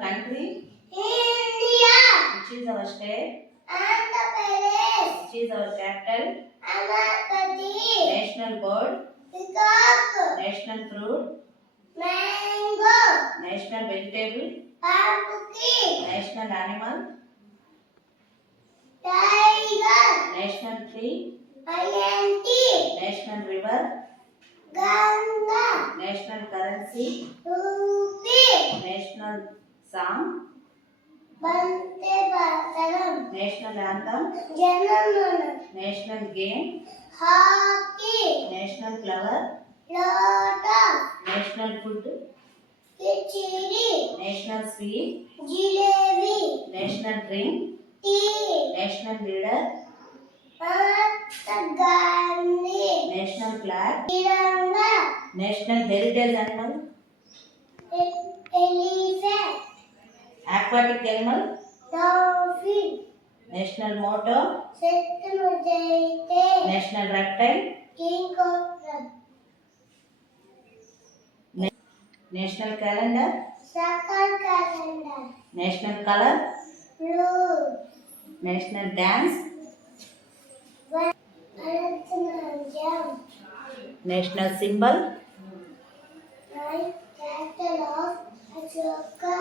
country? India. Which is our state? Andhra Pradesh. Which is our capital? Amarpati. National bird? Peacock. National fruit? Mango. National vegetable? Pumpkin. National animal? Tiger. National tree? Lion tea. National river? Ganga. National currency? Rupee. National song? Vande Mataram. National anthem? Janamana. National game? Hockey. National flower? Lotus. National food? Khichdi. National sweet? Jalebi. National drink? Tea. National leader? Mahatma Gandhi. National flag? Tiranga. National heritage animal? Elephant. Aquatic animal? Dolphin. National motto? Satyamajayate. National reptile? King Cobra. National calendar? Sakar calendar. National color? Blue. National dance? Bharatanatyam. National symbol? Capital of Ashoka.